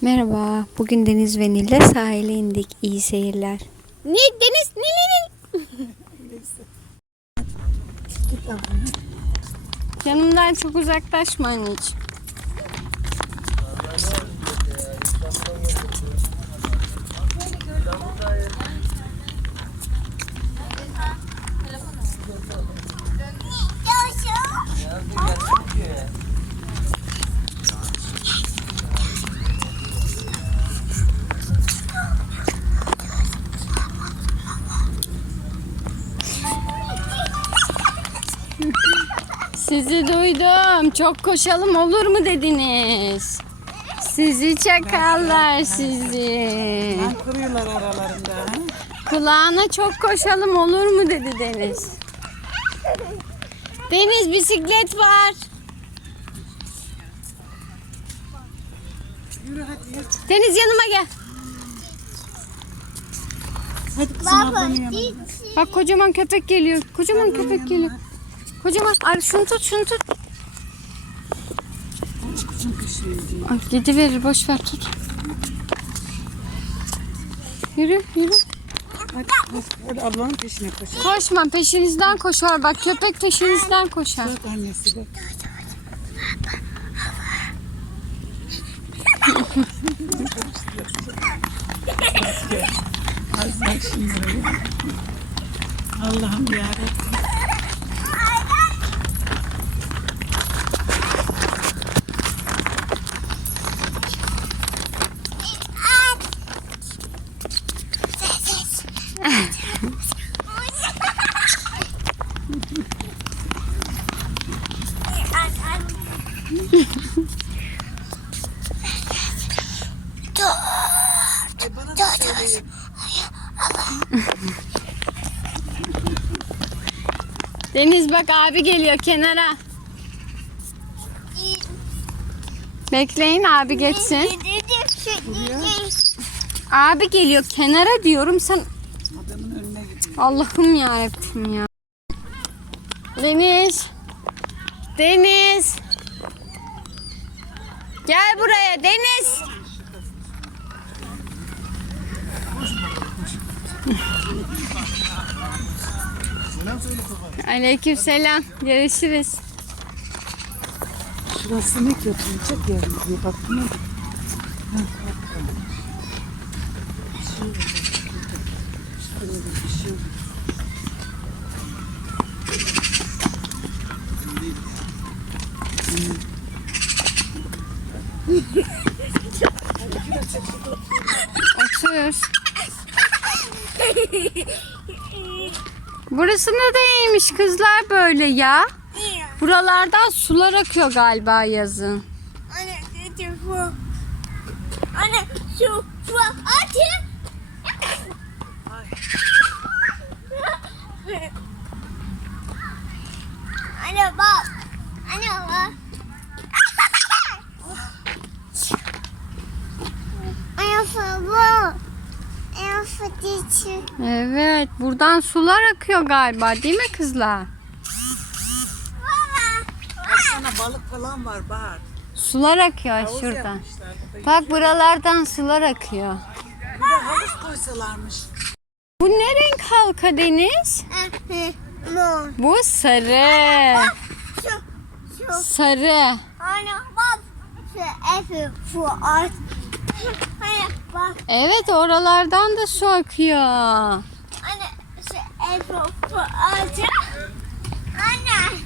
Merhaba. Bugün Deniz ve Nil'le sahile indik. İyi seyirler. Nil, Deniz, Nil, Nil. Yanımdan çok uzaklaşma anneciğim. Sizi duydum. Çok koşalım olur mu dediniz? Sizi çakallar sizi. Kırıyorlar aralarında. ha? Kulağına çok koşalım olur mu dedi Deniz. Deniz bisiklet var. Yürü hadi yürü. Deniz yanıma gel. Hadi kızım ablanın yanına. Bak kocaman köpek geliyor. Kocaman köpek geliyor. Kocaman. Ay şunu tut şunu tut. Ay gidi verir boş ver tut. Yürü yürü. Hadi, hadi, hadi ablanın peşine koş. Koşma peşinizden koşar. Bak köpek peşinizden koşar. Dört annesi bak. Allah'ım yarabbim. Deniz bak abi geliyor kenara. Bekleyin abi geçsin. Abi geliyor kenara diyorum sen. Allah'ım ya ya. Deniz. Deniz. Gel buraya Deniz. Aleyküm selam. Görüşürüz. Şurası ne. Çok yerim diye bak buna. bak. Ha, bak. Şöyle bak, burada. Şöyle bir şey Otur. Burası ne değilmiş kızlar böyle ya? Buralardan sular akıyor galiba yazın. Anne bu. Anne şu şu atı. Anne bak. Anne bak. Anne baba. Anne fıtıçı. Evet buradan sular akıyor galiba değil mi kızlar? Baba. Baksana balık falan var Bahar. Sular akıyor Havuz şuradan. yapmışlar burada. Bak buralardan sular akıyor. Bir de havuz koysalarmış. Bu ne renk halka Deniz? Mor. Bu sarı. Şu şu. Sarı. Anne bak. Şu efi şu at. Bak. Evet oralardan da su akıyor. Anne şu efi şu atı. Anne.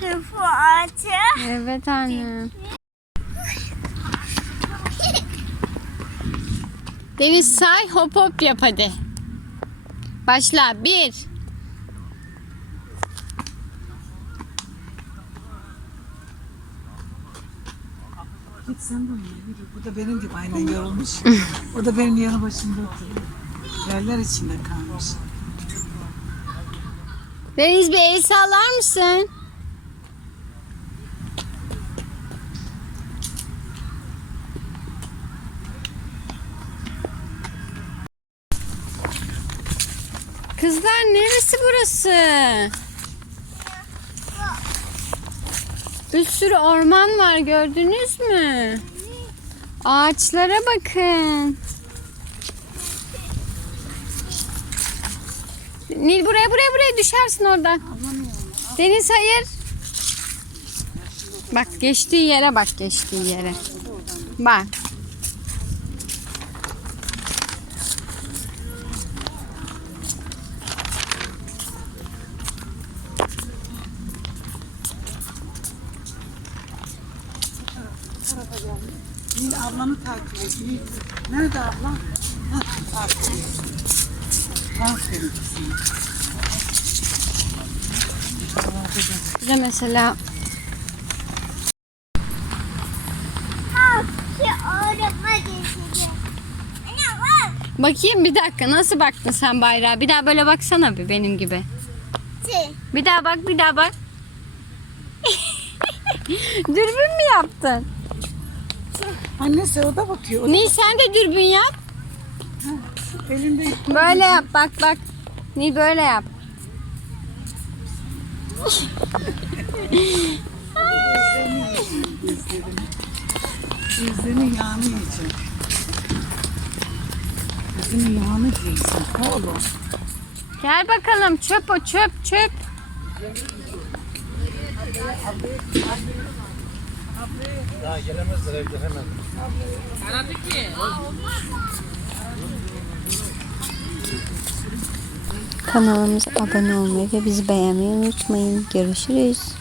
Şu atı. Evet anne. Deniz say hop hop yap hadi. Başla. Bir. Git sen de onunla yürü. Bu da benim gibi aynen yorulmuş. o da benim yanı başımda oturuyor. Yerler içinde kalmış. Deniz bir el sallar mısın? Kızlar neresi burası? Bir sürü orman var gördünüz mü? Ağaçlara bakın. Nil buraya buraya buraya düşersin oradan. Deniz hayır. Bak geçtiği yere bak geçtiği yere. Bak. Nil ablanı takip et. Nil. Nerede ablam? Hah, takip et. Aferin. Bize mesela bakayım bir dakika nasıl baktın sen bayrağa? Bir daha böyle baksana bir benim gibi. Bir daha bak bir daha bak. dürbün mü yaptın? Annesi o da bakıyor. O da Nil sen de dürbün yap. elinde Böyle yap bak bak. Nil böyle yap. Gözlerinin yağını yiyecek. Gözünün yağını yiyeceksin oğlum. Gel bakalım çöp o çöp çöp. Kanalımıza abone olmayı ve bizi beğenmeyi unutmayın. Görüşürüz.